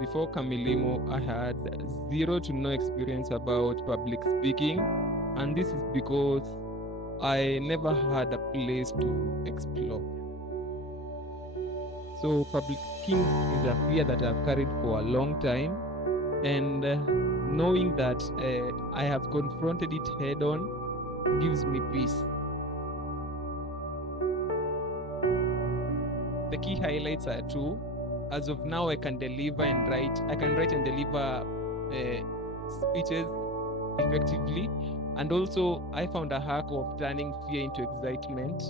before KamiLimu, I had zero to no experience about public speaking, and this is because I never had a place to explore. So public speaking is a fear that I've carried for a long time, and knowing that I have confronted it head on gives me peace. The key highlights are two. As of now, I can write and deliver speeches effectively. And also, I found a hack of turning fear into excitement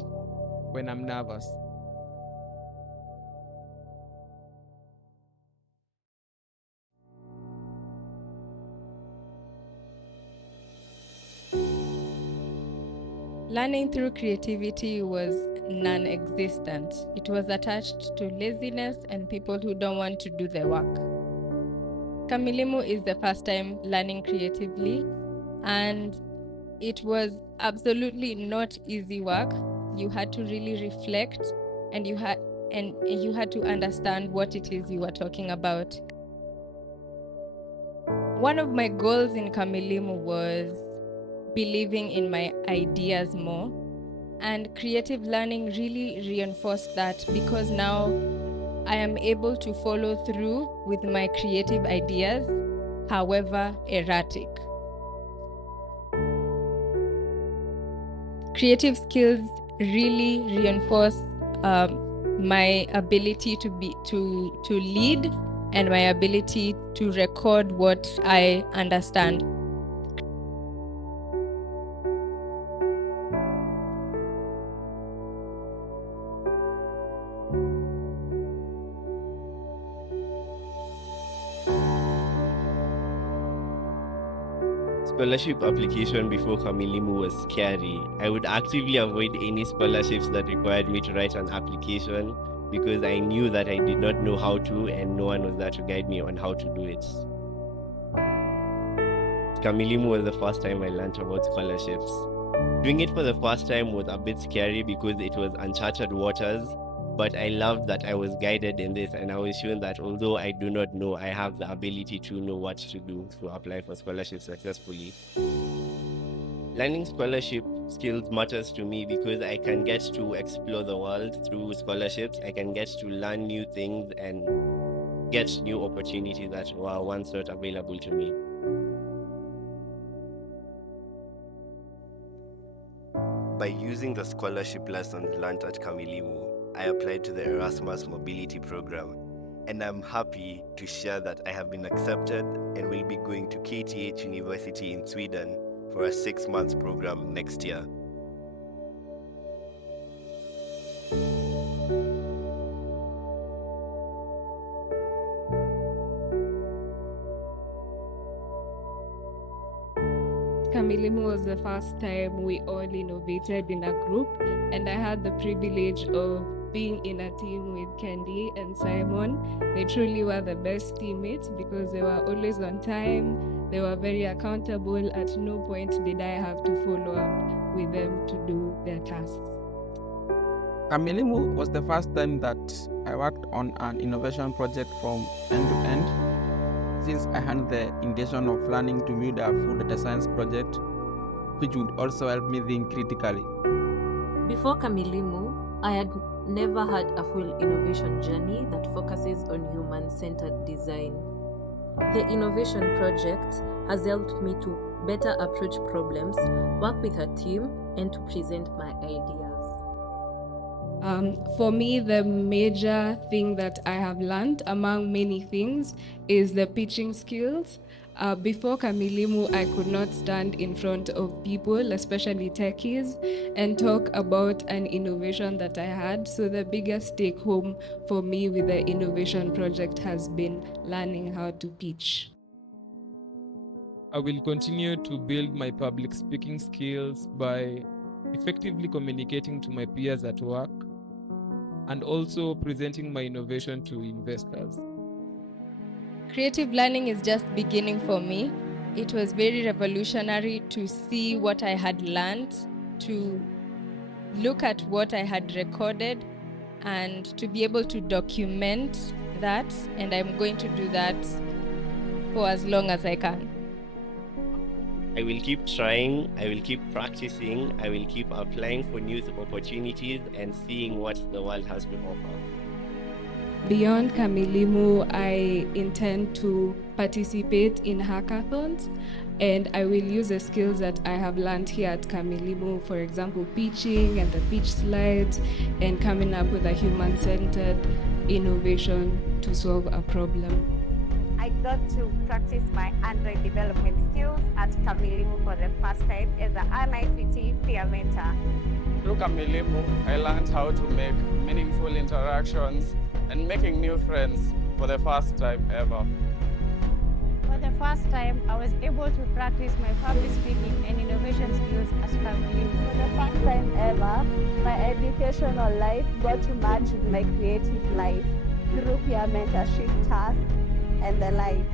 when I'm nervous. Learning through creativity was non-existent. It was attached to laziness and people who don't want to do the work. KamiLimu is the first time learning creatively, and it was absolutely not easy work. You had to really reflect, and you had to understand what it is you were talking about. One of my goals in KamiLimu was believing in my ideas more, and creative learning really reinforced that, because now I am able to follow through with my creative ideas, however erratic. Creative skills really reinforce my ability to lead and my ability to record what I understand. Scholarship application before KamiLimu was scary. I would actively avoid any scholarships that required me to write an application because I knew that I did not know how to, and no one was there to guide me on how to do it. KamiLimu was the first time I learned about scholarships. Doing it for the first time was a bit scary because it was uncharted waters, but I loved that I was guided in this, and I was shown that although I do not know, I have the ability to know what to do to apply for scholarships successfully. Learning scholarship skills matters to me because I can get to explore the world through scholarships. I can get to learn new things and get new opportunities that were once not available to me. By using the scholarship lessons learned at KamiLimu, I applied to the Erasmus Mobility Program, and I'm happy to share that I have been accepted and will be going to KTH University in Sweden for a 6-month program next year. KamiLimu was the first time we all innovated in a group, and I had the privilege of being in a team with Kendi and Simon. They truly were the best teammates because they were always on time, they were very accountable. At no point did I have to follow up with them to do their tasks. KamiLimu was the first time that I worked on an innovation project from end to end, since I had the intention of planning to build a full data science project, which would also help me think critically. Before KamiLimu, I had never had a full innovation journey that focuses on human-centered design. The innovation project has helped me to better approach problems, work with a team, and to present my ideas. For me, the major thing that I have learned, among many things, is the pitching skills. Before KamiLimu, I could not stand in front of people, especially techies, and talk about an innovation that I had. So the biggest take home for me with the innovation project has been learning how to pitch. I will continue to build my public speaking skills by effectively communicating to my peers at work and also presenting my innovation to investors. Creative learning is just beginning for me. It was very revolutionary to see what I had learned, to look at what I had recorded, and to be able to document that, and I'm going to do that for as long as I can. I will keep trying, I will keep practicing, I will keep applying for new opportunities and seeing what the world has to offer. Beyond KamiLimu, I intend to participate in hackathons, and I will use the skills that I have learned here at KamiLimu, for example, pitching and the pitch slides, and coming up with a human-centered innovation to solve a problem. I got to practice my Android development skills at KamiLimu for the first time as an ICT peer mentor. Through KamiLimu, I learned how to make meaningful interactions and making new friends for the first time ever. For the first time, I was able to practice my public speaking and innovation skills at KamiLimu. For the first time ever, my educational life got to match with my creative life through peer mentorship tasks and the like.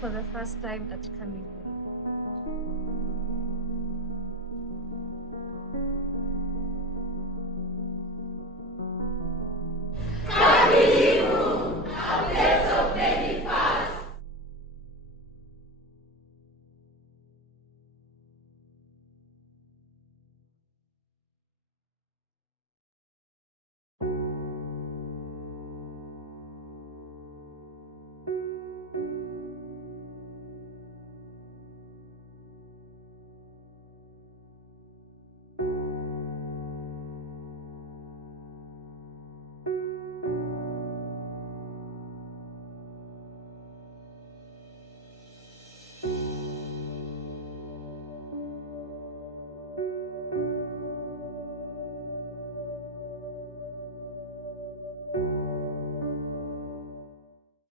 For the first time at KamiLimu.